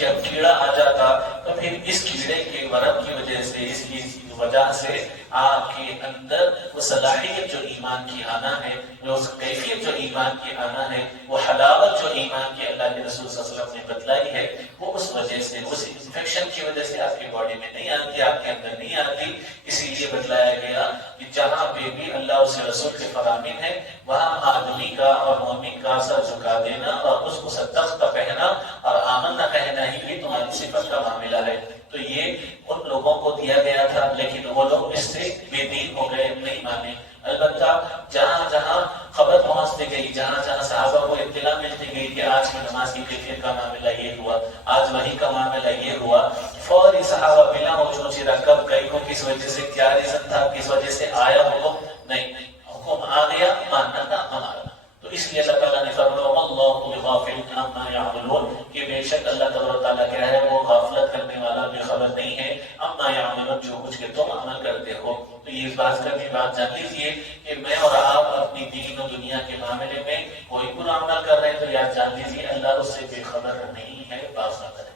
جب کیڑا آ جاتا تو پھر اس کیڑے کے ورم کی وجہ سے، اس کی وجہ سے آپ کے اندر وہ صلاحیت جو ایمان کی آنا ہے، جو کیفیت جو ایمان کی آنا ہے، وہ حلاوت جو ایمان کی اللہ کے رسول صلی اللہ علیہ وسلم نے بتلائی ہے، وہ اس وجہ سے، اس انفیکشن کی وجہ سے آپ کی باڈی میں نہیں آتی، آپ کے اندر نہیں آتی۔ اسی لیے بتلایا گیا کہ جہاں پہ بھی اللہ اس کے رسول کے فرامین ہے، وہاں آدمی کا اور مومن کا سر جھکا دینا اور اس کو صدقت کہنا اور آمنا کہنا ہی بھی تمہاری صفت کا معاملہ ہے۔ تو یہ ان لوگوں کو دیا گیا تھا، لیکن وہ لوگ اس سے بے دین ہو گئے، نہیں مانے۔ البتہ جہاں جہاں خبر پہنچتی گئی، جہاں جہاں صحابہ کو اطلاع ملتی گئی کہ آج کی نماز کی کیفیت کا معاملہ یہ ہوا، آج وحی کا معاملہ یہ ہوا، فوری صحابہ بلا موچوچی رکب کئی کو کس وجہ سے کیا ریزن تھا، کس وجہ سے آیا حکم، نہیں، حکم آ گیا، ماننا تھا ہمارا۔ تو اس لیے اللہ تعالیٰ نے فرمایا واللہ بغافل عما یعملون، کہ بے شک اللہ تبارک تعالیٰ کہہ رہے ہیں وہ غفلت کرنے والا بے خبر نہیں ہے، عما یعملون، جو کچھ کہ تم عمل کرتے ہو۔ تو یہ اس بات کا بھی بات جان لیجیے کہ میں اور آپ اپنی دین و دنیا کے معاملے میں کوئی برا عمل کر رہے ہیں تو یاد جان لیجیے اللہ اس سے بے خبر نہیں ہے، باخبر ہے۔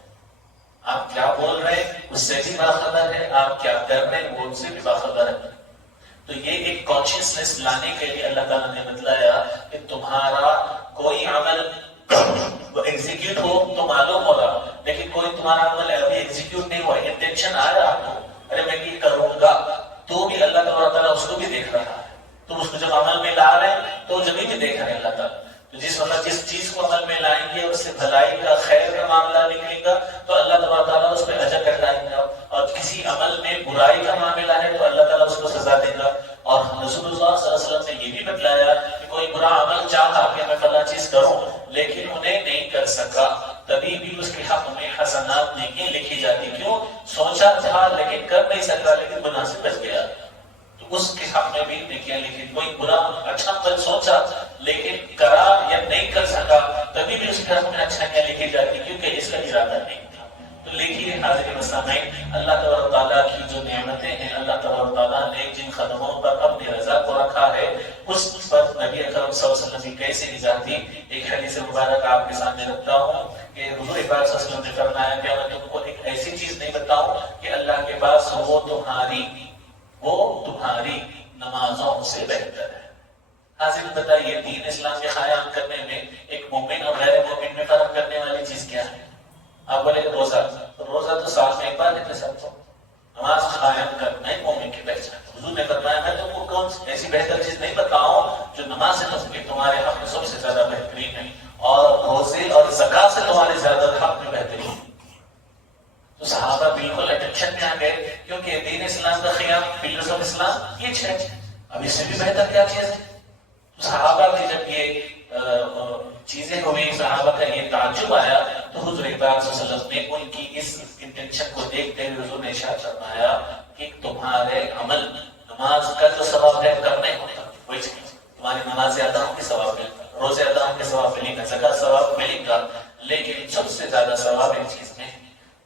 آپ کیا بول رہے ہیں اس سے بھی باخبر ہے، آپ کیا کر رہے ہیں وہ ان سے بھی باخبر ہے۔ تو یہ ایک کانشیسنس لانے کے لیے اللہ تعالیٰ نے بتلایا کہ تمہارا کوئی عمل ایگزیکیوٹ ہو تو معلوم ہوگا، لیکن کوئی تمہارا عمل ابھی ایگزیکیوٹ نہیں ہوا، انٹینشن آ رہا آپ کو، ارے میں یہ کروں گا، تو بھی اللہ تعالیٰ اس کو بھی دیکھ رہا ہے۔ تم اس کو جب عمل میں لا رہے ہیں تو جب بھی دیکھ رہے ہیں اللہ تعالیٰ۔ تو جس چیز کو عمل میں لائیں گے اس سے بھلائی کا، خیر کا معاملہ نکلے گا تو اللہ تعالیٰ اس پہ اجر کٹائے گا، اور کسی عمل میں برائی کا معاملہ ہے تو اللہ تعالیٰ اس کو سزا دے گا۔ اور رسول اللہ صلی اللہ علیہ وسلم نے یہ بھی بتلایا کہ کوئی برا عمل چاہا کہ میں فلاں چیز کروں لیکن انہیں نہیں کر سکا، تبھی بھی اس کے حق میں حسنات نیکی لکھی جاتی۔ کیوں؟ سوچا تھا لیکن کر نہیں سکا، لیکن گناہ سے بچ گیا، تو اس کے حق میں بھی نیکیاں لکھی۔ کوئی برا اچھا عمل سوچا لیکن کرا یا نہیں کر سکا، تبھی بھی اس کے حق میں اچھائیاں لکھی جاتی، کیونکہ اس کا ارادہ نہیں تھا۔ تو لیکھیے حاضرین و سامعین، اللہ تبارک تعالیٰ کی جو نعمتیں ہیں، اللہ تبارک تعالیٰ نے جن قدموں پر اپنی رضا کو رکھا ہے، اس پر نبی اکرم صلی اللہ علیہ وسلم کی کیسے نجات دی۔ ایک حدیث مبارک آپ کے سامنے رکھتا ہوں کہ حضور پاک صلی اللہ علیہ وسلم نے فرمایا کہ میں تم کو ایک ایسی چیز نہیں بتاؤں کہ اللہ کے پاس وہ تمہاری نمازوں سے بہتر ہے۔ حاضر بتائیے دین اسلام کے قیام کرنے میں ایک مومن اور غیر مومن میں فرق کرنے والی چیز کیا ہے؟ آپ بولے کہ روزہ تو سال میں ایک بار دیتے سب کو، نماز قائم کرنا ہے مومن کی پہچان۔ حضور نے فرمایا میں تم کو کون ایسی بہتر چیز نہیں بتاؤں جو نماز سے تمہارے حق میں سب سے زیادہ بہترین ہے، اور روزے اور زکات سے تمہارے زیادہ حق میں بہترین ہے۔ تو صحابہ بالکل اٹینشن میں آ گئے، کیونکہ دین اسلام کا قیام، پلرز آف اسلام یہ چھ، اب اس سے بھی بہتر کیا چیز ہے؟ تو صحابہ کی جب یہ چیزیں ہوئی، صحابہ کا یہ تعجب آیا، تو حضور پاک صلی اللہ علیہ وسلم نے ان کی اس انٹینشن کو دیکھتے ہوئے حضور نے ارشاد فرمایا کہ تمہارے عمل، نماز کا جو ثواب ہے کرنے ہوتا، وہی چیز تمہاری نماز اداؤں کے ثواب ملے گا، روزے اداؤں کے ثواب ملے گا، زکات ثواب ملے گا، لیکن سب سے زیادہ ثواب ایک چیز میں۔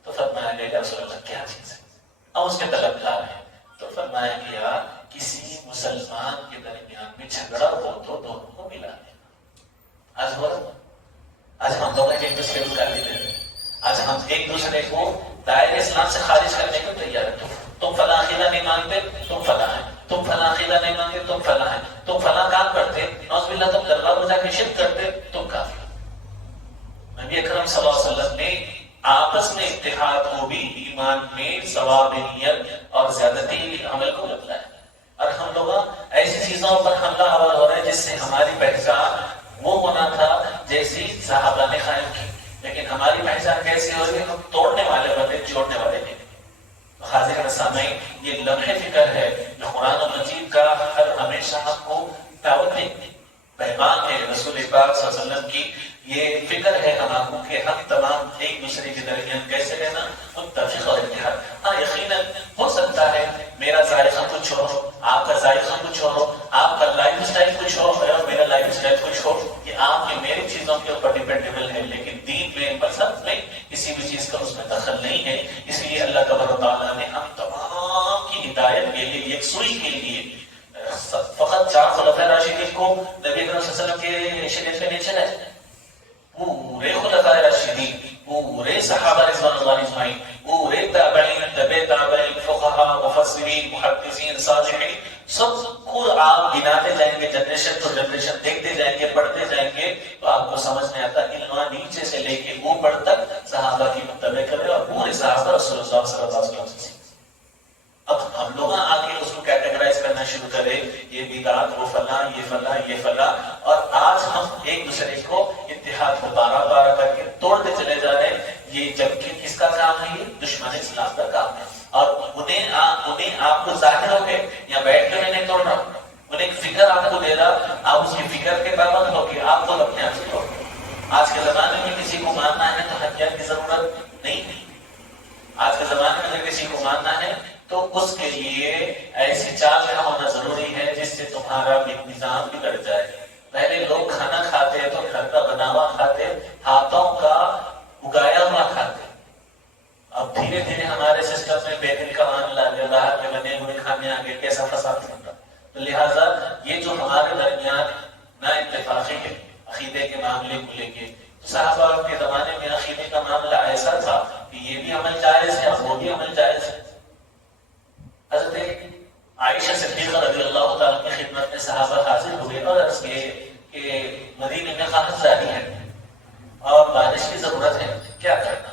تو فرمایا گیا رسول اللہ کیا چیز ہے؟ اور اس کے طلبگار ہیں، تو فرمایا گیا کسی مسلمان کے درمیان میں جھگڑا ہو تو دونوں کو ملا دینا۔ آج ہو رہا، آج ہم دونوں ایک دوسرے کو کر لیتے ہیں، آج ہم ایک دوسرے کو دائرے اسلام سے خارج کرنے کو تیار ہیں۔ تم فلاں عقیدہ نہیں مانتے تم فلاں ہیں، تم فلاں عقیدہ نہیں مانتے تم فلاں ہیں، تم فلاں کام کرتے نعوذ باللہ تم درگاہ میں جا کے شرک کرتے تم کافر۔ نبی اکرم صلی اللہ علیہ وسلم نے آپس میں اتحاد کو بھی ایمان میں ثواب نیت اور زیادتی عمل کو بتلایا، اور ہم لوگ ایسی چیزوں پر حملہ آور ہو رہے ہیں جس سے ہماری پہچان وہ ہونا تھا جیسی صحابہ نے قائم کی، لیکن ہماری پہچان کیسی ہو رہی ہے؟ ہم توڑنے والے بنے، جوڑنے والے نہیں۔ حاضر سامعین، یہ لمحہ فکر ہے جو قرآن مجید کا ہر ہمیشہ ہم کو دعوت ہے، پیغام ہے رسول پاک صلی اللہ علیہ وسلم کی، یہ فکر ہے ہماروں کہ ہم تمام ایک دوسرے کے درمیان کیسے رہنا، متفق اور اتحاد۔ ہاں یقیناً ہو سکتا ہے میرا ذائقہ کچھ ہو، آپ کا ذائقہ کچھ ہو، آپ کا لائف اسٹائل کچھ ہو اور میرا لائف اسٹائل کچھ ہو، یہ آپ کی میری چیزوں کے اوپر ڈیپینڈیبل ہے، لیکن دین میں مذہب میں کسی بھی چیز کا اس میں دخل نہیں ہے۔ اس لیے اللہ تبارک و تعالیٰ نے ہم تمام کی ہدایت کے لیے، یکسوئی کے لیے فقط 4 خلفائے راشدین کو نبی اکرم صلی اللہ علیہ وسلم کے شریعت میں نہیں چلا ہے، پورے خلفائے راشدین، پورے صحابہ رضوان اللہ اجمعین، پورے تابعین، تبع تابعین، فقہاء، مفسرین، محدثین، صالحین، سب کو آپ گناتے جائیں گے، جنریشن تو جنریشن دیکھتے جائیں گے، پڑھتے جائیں گے، تو آپ کو سمجھ میں آتا ہے علم نیچے سے لے کے اوپر تک صحابہ کی متبع کرے اور پورے صحابہ رسول اللہ صلی اللہ علیہ وسلم سے۔ اب ہم لوگ آگے اس کو کیٹیگرائز کرنا شروع کرے، یہ بدعت، وہ فلاں، یہ فلاں، یہ فلاں، اور آج ہم ایک دوسرے کو اتحاد کو بارہ بارہ کر کے توڑتے چلے جا رہے ہیں۔ یہ جبکہ کس کا کام ہے؟ یہ دشمن اسلام کا کام ہے، اور انہیں آپ کو ظاہر ہو کے یا بیٹھ کے انہیں توڑ رہا، انہیں ایک فکر آپ کو دے رہا، آپ اس کی فکر کے پابند ہو کے آپ کو اپنے آپ سے توڑ۔ آج کے زمانے میں کسی کو ماننا ہے تو ہتھیار کی ضرورت نہیں ہے۔ آج کے زمانے میں اگر کسی کو ماننا ہے تو اس کے لیے ایسی چال کا ہونا ضروری ہے جس سے تمہارا نظام بگڑ جائے۔ پہلے لوگ کھانا کھاتے تو گھر کا بنا ہوا کھاتے، ہاتھوں کا اگایا ہوا کھاتے۔ اب دھیرے دھیرے ہمارے سسٹم میں بیکری کا معاملہ آ گیا، باہر کے بنے ہوئے کھانے آ گئے، کیسا فساد ہوتا۔ تو لہٰذا یہ جو ہمارے درمیان نا اتفاقی ہے عقیدے کے معاملے کو لے کے، صحابہ کے زمانے میں عقیدے کا معاملہ ایسا تھا کہ یہ بھی عمل جائز ہے اور وہ بھی عمل جائز ہے۔ حضرت عائشہ صدیقہ رضی اللہ تعالیٰ کی خدمت میں صحابہ حاضر ہوئے اور عرض کیے کہ مدینے میں قحط جاری ہے اور بارش کی ضرورت ہے، کیا کرنا؟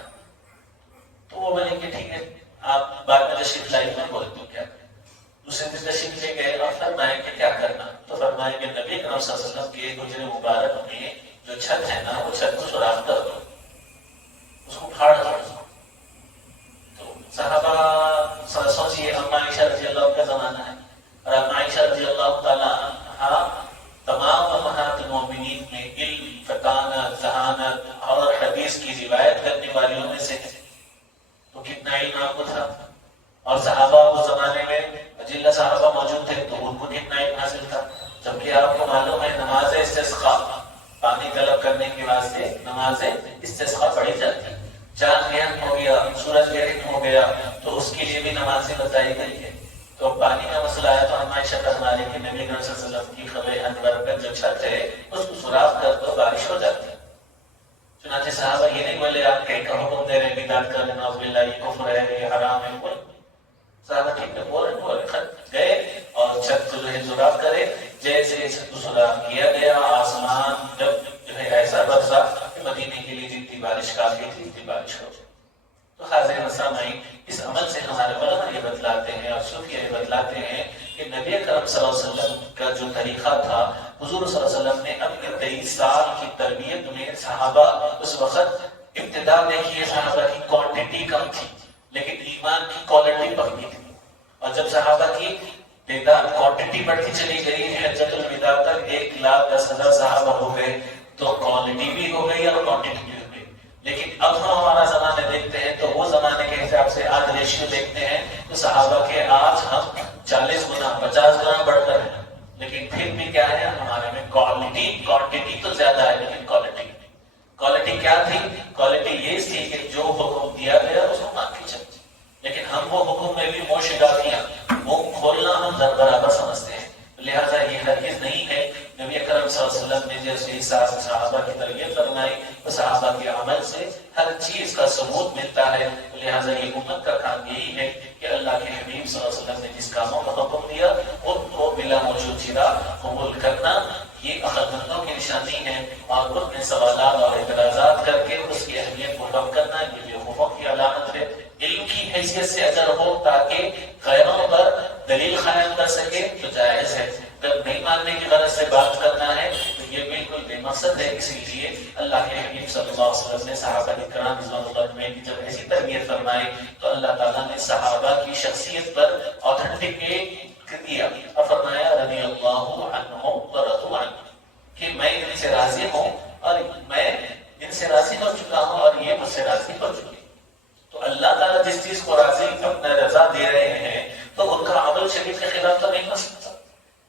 تو وہ بولے کہ ٹھیک ہے، آپ بعد میں تشریف لائیے، میں بولتا ہوں کیا کرنا۔ دوسرے دن تشریف لے گئے اور فرمائے کہ کیا کرنا؟ تو فرمائے کہ نبی کریم صلی اللہ علیہ وسلم کے حجرے مبارک میں جو چھت ہے نا، وہ چھت کو سوراخ کر دو، اس کو پھاڑ دو۔ تو صحابہ سوچیے، اما عائشہ رضی اللہ کا زمانہ ہے، اور اما عائشہ رضی اللہ تعالیٰ عنہا تمام امہات المومنین میں علم، فطانت، ذہانت اور حدیث کی روایت کرنے والیوں میں سے، تو کتنا علم آپ کو تھا۔ اور صحابہ اس زمانے میں اجلہ صحابہ موجود تھے تو ان کو کتنا علم حاصل تھا۔ جبکہ آپ کو معلوم ہے نماز استسقاء، پانی طلب کرنے کے واسطے نماز استسقاء پڑھی جاتی ہے۔ چاند گرہن ہو گیا، سورج گرہن ہو گیا تو اس کے لیے بھی نمازیں بتائی گئی ہے۔ تو پانی کا مسئلہ ہے تو ہم عائشہ فرما رہی کہ نبی کریم صلی اللہ علیہ وسلم کی قبر انور پر جو چھت ہے اس کو سوراخ کر دو، بارش ہو جاتی ہے۔ چنانچہ صحابہ یہ نہیں بولے آپ کہیں کا حکم دے رہے ہیں بدعت کرنا، نعوذ باللہ، یہ کفر ہے، یہ حرام ہے، بولے صحابہ ٹھیک ہے بول رہے، گئے اور چھت کو جو ہے سوراخ کرے۔ جیسے چھت کو سوراخ کیا گیا، آسمان جب جو ہے ایسا برسا کہ مدینے کے لیے جتنی بارش کافی تھی اتنی بارش ہو۔ تو حاضرین سامعین، اس عمل سے ہمارے علماء یہ بتلاتے ہیں اور صوفیہ یہ بتلاتے ہیں کہ نبی اکرم صلی اللہ علیہ وسلم کا جو طریقہ تھا، حضور صلی اللہ علیہ وسلم نے اپنے 23 سال کی تربیت میں صحابہ، اس وقت ابتدا دیکھیے صحابہ کی کوانٹٹی کم تھی لیکن ایمان کی کوالٹی پکی تھی، اور جب صحابہ کی تعداد کوانٹٹی بڑھتی چلی گئی، حجۃ الوداع تک 1,10,000 صحابہ ہو گئے، تو کوالٹی بھی ہو گئی اور کوانٹٹی بھی ہو گئی۔ لیکن اب ہم ہمارا زمانہ دیکھتے ہیں تو وہ زمانے کے حساب سے آج ریشیو دیکھتے ہیں تو صحابہ کے آج ہم 40 گنا 50 گنا بڑھ کر ہیں، لیکن پھر بھی کیا ہے ہمارے میں کوانٹٹی تو زیادہ ہے لیکن کوالٹی کیا تھی؟ کوالٹی یہ تھی کہ جو حکم دیا گیا اس کو مان کے چلتے، لیکن ہم وہ حکم میں بھی منہ شگافیاں، منہ کھولنا ہم برابر سمجھتے ہیں۔ لہٰذا یہ ہرگز نہیں ہے۔ نبی اکرم صلی اللہ علیہ وسلم نے جیسے صحابہ کی تربیت فرمائی تو صحابہ کے عمل سے ہر چیز کا ثبوت ملتا ہے۔ لہٰذا یہ امت کا کام یہی ہے کہ اللہ کے حبیب صلی اللہ علیہ وسلم نے جس کاموں کا حکم دیا ان کو بلا موجودہ قبول کرنا، یہ عقل مندوں کی نشانی ہے، اور ان میں سوالات اور اعتراضات کر کے اس کی اہمیت کو کم کرنا یہ بیوقوفوں کی علامت ہے۔ علم کی حیثیت سے اگر ہو تاکہ غیروں پر دلیل قائم کر سکے تو جائز ہے، جب نہیں ماننے کی غرض سے بات کرنا ہے تو یہ بالکل بے مقصد ہے۔ اسی لیے اللہ کے حبیب صلی اللہ علیہ وسلم نے صحابہ کرام رضوان اللہ علیہم کی جب ایسی تربیت فرمائی تو اللہ تعالیٰ نے صحابہ کی شخصیت پر آتھینٹیکیٹ دیا اور فرمایا رضی اللہ عنہم ورضوا عنہ، کہ میں ان سے راضی ہوں اور میں ان سے راضی ہو چکا ہوں اور یہ مجھ سے راضی ہو چکے۔ تو اللہ تعالیٰ جس چیز کو راضی اپنا رضا دے رہے ہیں تو ان کا عمل شریف کے خلاف تو نہیں ہو سکتا۔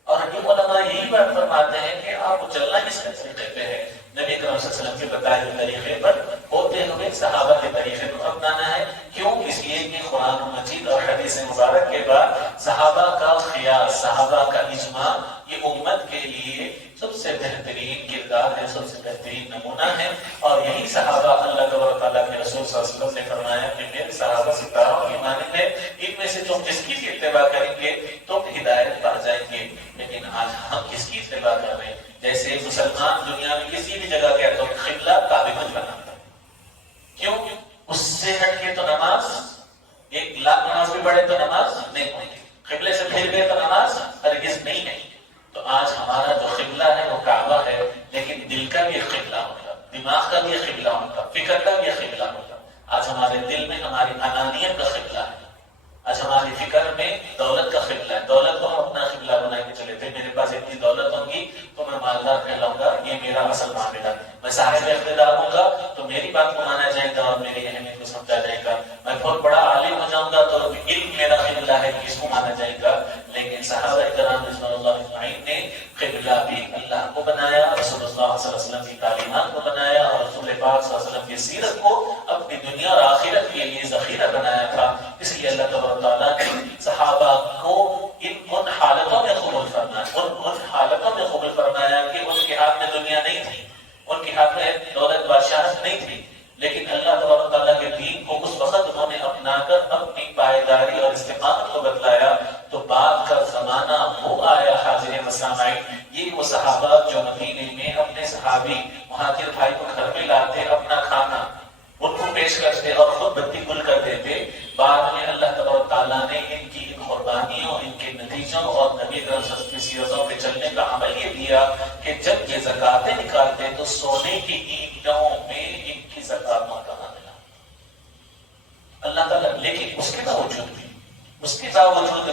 اور یہ علماء یہی بات فرماتے ہیں کہ آپ کو چلنا کس طریقے پہ ہے، نبی کریم صلی اللہ علیہ وسلم کے بتائے ہوئے طریقے پر ہوتے ہوئے صحابہ کے طریقے کو اپنانا ہے۔ کیوں؟ اس لیے کہ قرآن مجید اور حدیث مبارک کے بعد صحابہ کا خیال، صحابہ کا اجماع یہ امت کے لیے سب سے بہترین کردار ہے، سب سے بہترین نمونہ ہے، اور یہی صحابہ اللہ تعالیٰ کے رسول رسول صلی اللہ علیہ وسلم نے فرمایا کہ میرے صحابہ ستاروں کی مانند ہے، ان میں سے جو جس کی اتباع کریں گے تم ہدایت پا جائیں گے۔ لیکن آج ہم کس کی اتباع کر رہے ہیں؟ جیسے مسلمان دنیا میں کسی بھی جگہ گیا تو قبلہ کعبہ کو بناتا ہے، کیوں؟ اس سے ہٹ کے تو نماز 1,00,000 نماز بھی پڑھے تو نماز نہیں ہوگی، قبلے سے پھر گئے تو نماز ہرگز نہیں ہے۔ تو آج ہمارا جو قبلہ ہے وہ کعبہ ہے، لیکن دل کا بھی قبلہ ہوتا، دماغ کا بھی قبلہ ہوتا، فکر کا بھی قبلہ ہوتا۔ آج ہمارے دل میں ہماری انانیت کا قبلہ ہے، آج ہماری فکر میں دولت کا قبلہ ہے، دولت کو ہم اپنا قبلہ بنا کے چلے تھے، میرے پاس اتنی دولت ہوگی تو میں مالدار کہلاؤں گا، یہ میرا اصل معاملہ ہے۔ میں صاحب اقتدار ہوں گا تو میری بات کو مانا جائے گا اور میری اہمیت کو سمجھا جائے گا، میں بہت بڑا عالم ہو جاؤں گا تو علم میرا قبلہ ہے کہ اس کو مانا جائے گا۔ لیکن صحابہ کرام رضوان اللہ اجمعین نے قبلہ بھی اللہ کو بنایا، رسول اللہ صلی اللہ علیہ وسلم کی تعلیمات کو بنایا، اور رسول پاک صلی اللہ علیہ وسلم کی سیرت کو اپنی دنیا اور آخرت کے لیے ذخیرہ بنایا تھا۔ اس لیے اللہ تبارک تعالیٰ نے صحابہ کو ان حالتوں میں قبول فرمایا، ان حالتوں میں قبول فرمایا کہ ان کے ہاتھ میں دنیا نہیں تھی، ان کے ہاتھ میں دولت بادشاہت نہیں تھی، لیکن اللہ تبارک تعالیٰ کے دین کو اس وقت انہوں نے اپنا کر اپنی پائیداری اور استقامت کو بتلایا تو بعد کا زمانہ وہ آیا حاضر مسامعین، یہ وہ صحابہ جو مدینے میں اپنے صحابی مہاجر بھائی کو گھر میں لاتے، اپنا کھانا ان کو پیش کرتے اور خود بتی گل کر دیتے، بعد میں اللہ تبارک تعالیٰ نے ان کی ان قربانیوں، ان کے نتیجوں اور نبی اکرم صلی اللہ علیہ وسلم کی سیرتوں پہ چلنے کا عمل یہ دیا کہ جب یہ زکاتیں نکالتے تو سونے کی اینٹوں میں ان کی زکاتوں کا ملا اللہ تعالیٰ۔ لیکن اس کے باوجود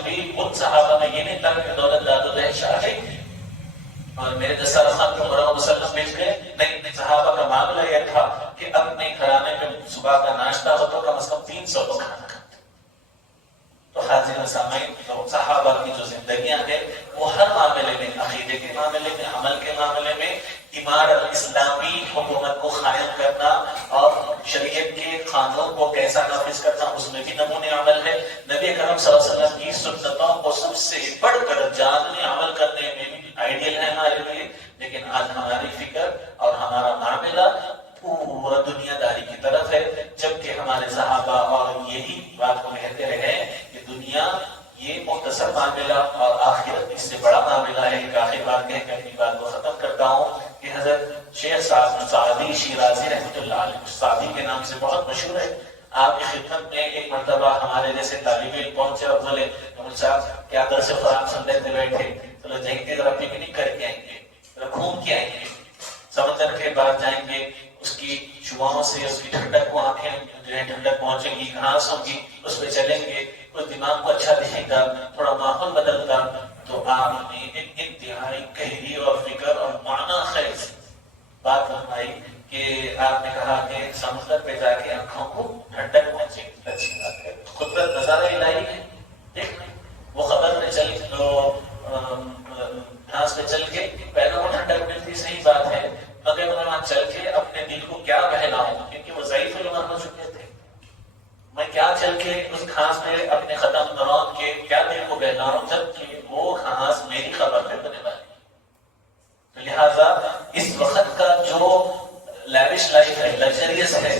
بھی ان صحابہ میں یہ نہیں تھا کہ دولت داد و دہشت آ گئی اور میرے دسترخوان پر مرا مسلم مل گئے، نہیں، صحابہ کا معاملہ یہ تھا کہ اپنے گھرانے میں صبح کا ناشتہ ہو تو کم از کم 300 لوگ کھانا کھاتے۔ تو حاضر سامعین، صحابہ کی جو زندگیاں ہیں وہ ہر معاملے میں، عقیدے کے معاملے میں، عمل کے معاملے میں، عمارت اسلامی حکومت کو قائم کرنا اور شریعت کے قانون کو کیسا نافذ کرنا، اس میں بھی نمونے عمل ہے۔ نبی کرم صلی اللہ علیہ وسلم کی سنتوں کو سب سے بڑھ کر جاننے عمل کرنے میں بھی آئیڈیل ہے ہمارے لیے، لیکن آج ہماری فکر اور ہمارا معاملہ پورا دنیا داری کی طرف ہے، جبکہ ہمارے صحابہ اور یہی بات کو کہتے رہے کہ دنیا یہ مختصر معاملہ اور آخرت اس سے بڑا معاملہ ہے۔ ایک آخر بات کہہ کے اپنی بات کو ختم کرتا ہوں کہ حضرت شیخ صاحب سعدی شیرازی رحمۃ اللہ علیہ، سعدی کے نام سے بہت مشہور ہے، آپ کی خدمت میں ایک مرتبہ ہمارے جیسے طالب علم پہنچے اور بولے امر صاحب کیا درس قرآن سن رہے تھے، بیٹھے چلو جائیں گے ذرا پکنک کر کے آئیں گے، ذرا گھوم کے آئیں گے، سمندر کے بعد جائیں گے، اس کی شعاؤں سے اس کی ٹھنڈک کو آنکھیں جو ہے ٹھنڈک پہنچے گی، گھاس ہوگی اس پہ چلیں گے، کچھ دماغ کو اچھا دکھے گا، تھوڑا ماحول بدلتا۔ تو آپ نے انتہائی گہری اور فکر اور معنی خیز بات فرمائی کہ آپ نے کہا کہ سمندر پہ جا کے آنکھوں کو ٹھنڈک پہنچے گی، اچھی بات ہے، قدرت نظارہ الہی ہے، دیکھ وہ خبر میں چل گھاس پہ چل کے پیروں کو ٹھنڈک ملتی، صحیح بات ہے، مگر وہاں چل کے اپنے دل کو کیا بہلاؤں، کیونکہ وہ ضعیف العمر ہو چکے تھے، میں کیا چل کے اس گھاس پہ اپنے ختم نرون کے کیا دل کو بہلاؤں، جبکہ وہ گھاس میری خبر میں بنے والی۔ تو لہٰذا اس وقت کا جو لیوش لائف ہے، لگژریس ہے،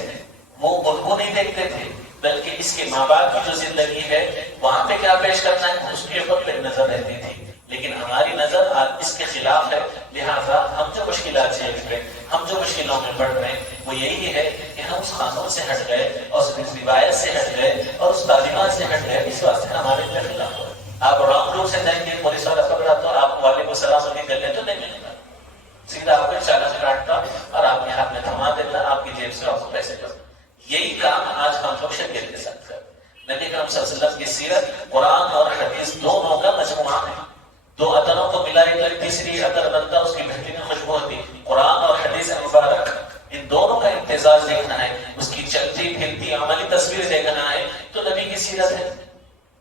وہ ان کو نہیں دیکھتے تھے، بلکہ اس کے ماں باپ کی جو زندگی ہے وہاں پہ کیا پیش کرنا ہے اس کے اوپر پہ نظر رہتی تھی، لیکن ہماری نظر آج اس کے خلاف ہے۔ لہٰذا ہم جو مشکلات جھیل رہے، ہم جو مشکلوں میں پڑ رہے ہیں وہ یہی ہے کہ ہم اس قانون سے ہٹ گئے اور اس روایت سے ہٹ گئے اور اس تعلیمات سے ہٹ گئے، اس واسطے ہمارے کے خلاف ہو۔ آپ رانگ روٹ سے جائیں گے، پولیس والا پکڑا تو آپ وعلیکم السلام علیکم کر لیں تو نہیں ملے گا، سیدھا آپ کو چالان کاٹتا اور آپ کے ہاتھ میں تھما دیتا، آپ کی جیب سے آپ کو پیسے کرتا۔ یہی کام آج ہم لوگ شریعت کے ساتھ کر۔ نبی کرم صلی اللہ علیہ وسلم کی سیرت قرآن اور حدیث دونوں کا مجموعہ ہے، دو عطروں کو ملائی تو تیسری عطر بنتا، اس کی بہترین خوشبو ہوتی۔ قرآن اور حدیث مبارک ان دونوں کا امتزاج دیکھنا ہے، اس کی چلتی پھرتی عملی تصویر دیکھنا ہے تو نبی کی سیرت ہے۔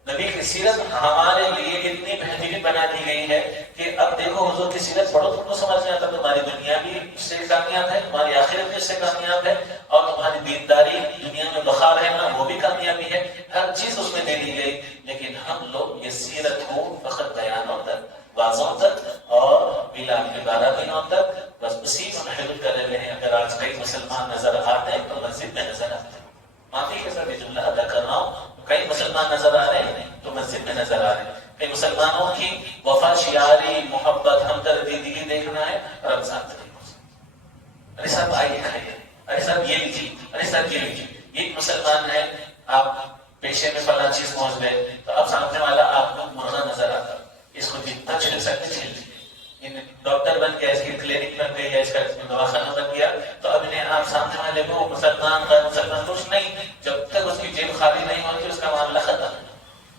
نبی کی سیرت ہمارے لیے اتنی بہترین بنا دی گئی ہے کہ اب دیکھو حضور کی سیرت پڑھو، تم کو سمجھ میں آتا تمہاری دنیا بھی اس سے کامیاب ہے، تمہاری آخرت بھی اس سے کامیاب ہے، اور تمہاری دینداری دنیا میں بخار رہنا وہ بھی کامیابی ہے، ہر چیز اس میں دے دی گئی۔ لیکن ہم لوگ یہ سیرت کو فقط بیانوں تک، واضحوں تک اور بلا کے 12 دنوں تک بس اسی کو محدود کر رہے ہیں۔ اگر آج کئی مسلمان نظر آتے ہیں تو مسجد میں نظر آتے ہیں، معافی کے ساتھ یہ جملہ ادا کر رہا ہوں، کئی مسلمان نظر آ رہے ہیں تو مسجد میں نظر آ رہے ہیں، کئی مسلمانوں کی وفا شیاری محبت ہمدردی دلی دیکھنا ہے، رمضان تک ہو سکتا، ارے صاحب آئیے کھائیے، ارے صاحب یہ لیجیے، ارے صاحب یہ لیجیے. ایک مسلمان ہے، آپ پیشے میں فلاں چیز پہنچ گئے تو اب سامنے والا آپ کو مرغا نظر آتا، اس کو جتنا چھیل سکتے چھیل لیجیے. ڈاکٹر بن گیا، اس کی کلینک بن گئی ہے، اس کا دواخانہ بن گیا، تو اب انہیں آپ سامنے والے کو مسلمان غیر مسلمان کچھ نہیں، جب تک اس کی جیب خالی نہیں ہوتی اس کا معاملہ ختم.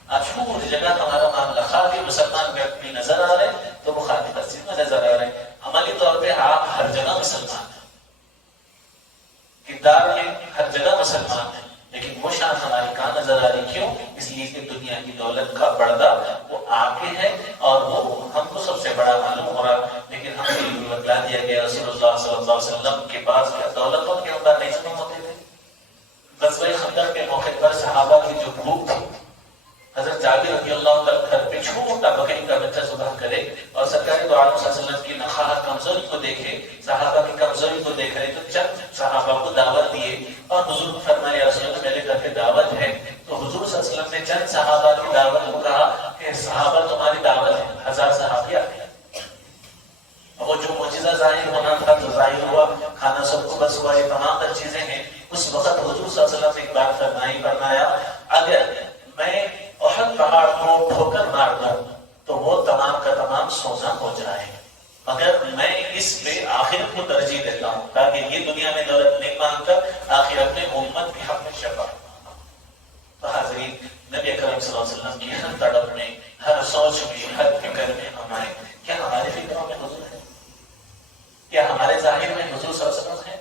آپ چھوٹی جگہ ہمارا معاملہ خالی، مسلمان ویکتی نظر آ رہے تو وہ خالی مسجد میں نظر آ رہے ہیں. عملی طور پہ آپ ہر جگہ مسلمان ہیں، کردار کے ہر جگہ مسلمان ہیں، لیکن وہ شان ہماری کہاں نظر آ رہی؟ کیوں؟ اس لیے کہ دنیا کی دولت کا پردہ وہ آگے ہے اور وہ ہم کو سب سے بڑا معلوم ہو رہا، لیکن ہم کو یہ بتلا دیا گیا رسول اللہ صلی اللہ علیہ وسلم کے پاس کیا دولت اور کے اندر نہیں سمجھ ہوتے تھے. غزوہ خندق کے موقع پر صحابہ کی جو گروپ تھی، حضرت جابر رضی اللہ عنہ گھر پہ چھوٹا بکری کا بچہ ذبح کرے اور سرکار دو عالم صلی اللہ علیہ وسلم کی نخواہ کمزوری کو دیکھے، صحابہ کی کمزوری کو دیکھ رہے تو چند صحابہ کو دعوت دیے اور حضور نے فرمایا یا رسول اللہ میرے گھر پہ دعوت ہے. تو حضور صلی اللہ علیہ وسلم نے چند صحابہ کی دعوت کو کہا کہ صحابہ تمہاری دعوت ہے، 1000 صحابی آ گئے. وہ جو معجزہ ظاہر ہونا تھا جو ظاہر ہوا، کھانا سب کو بس ہوا، یہ تمام تر چیزیں ہیں. اس وقت حضور صلی اللہ علیہ وسلم نے ایک بات فرمایا، اگر میں احد پہاڑ کو ٹھوکر مار دوں تو وہ تمام کا تمام سونا ہو جائے، مگر میں اس پہ آخرت کو ترجیح دیتا ہوں تاکہ یہ دنیا میں دولت نہیں مانگ کر آخرت میں امت کے حق میں شفاعت. تو حاضرین، نبی اکرم صلی اللہ علیہ وسلم کی ہر تڑپ میں، ہر سوچ میں، ہر فکر میں ہمارے کیا ہمارے فکروں میں حضور ہے؟ کیا ہمارے ظاہر میں حضور صلی اللہ علیہ وسلم ہے؟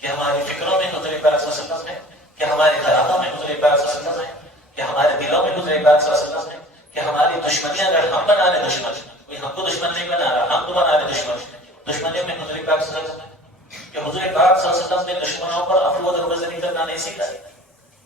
کیا ہماری فکروں میں حضور پاک صلی اللہ علیہ وسلم ہے؟ کیا ہمارے خیالوں میں حضور پاک صلی اللہ علیہ وسلم ہے؟ کہ ہمارے دلوں میں حضور پاک صلی اللہ علیہ وسلم ہے؟ کہ ہماری دشمنیاں اگر ہم بنا رہے دشمن، کوئی ہم کو دشمن نہیں بنا رہا، ہم کو بنا رہے دشمن، دشمنیوں میں حضور پاک صلی اللہ علیہ وسلم ہے؟ کہ حضور پاک صلی اللہ علیہ وسلم نے دشمنوں پر عفو و درگزری کرنا نہیں سیکھا.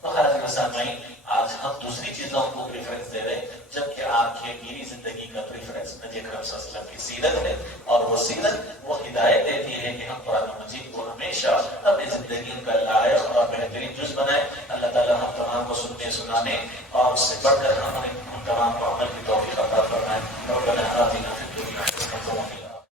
تو حضرت سامعین، آج ہم دوسری چیزوں کو پریفرنس دے رہے ہیں، جبکہ آپ کی میری زندگی کا پریفرنس نبی اکرم صلی اللہ علیہ وسلم کی سیرت ہے، اور وہ سیرت وہ ہدایت دیتی ہے کہ ہم قرآن مجید کو ہمیشہ اپنی زندگی کا لائق اور بہترین جز بنائیں. اللہ تعالیٰ ہم تمام کو سننے سنانے اور اس سے بڑھ کر ہم تمام کو عمل کی توفیق عطا فرمائے. ربنا آتنا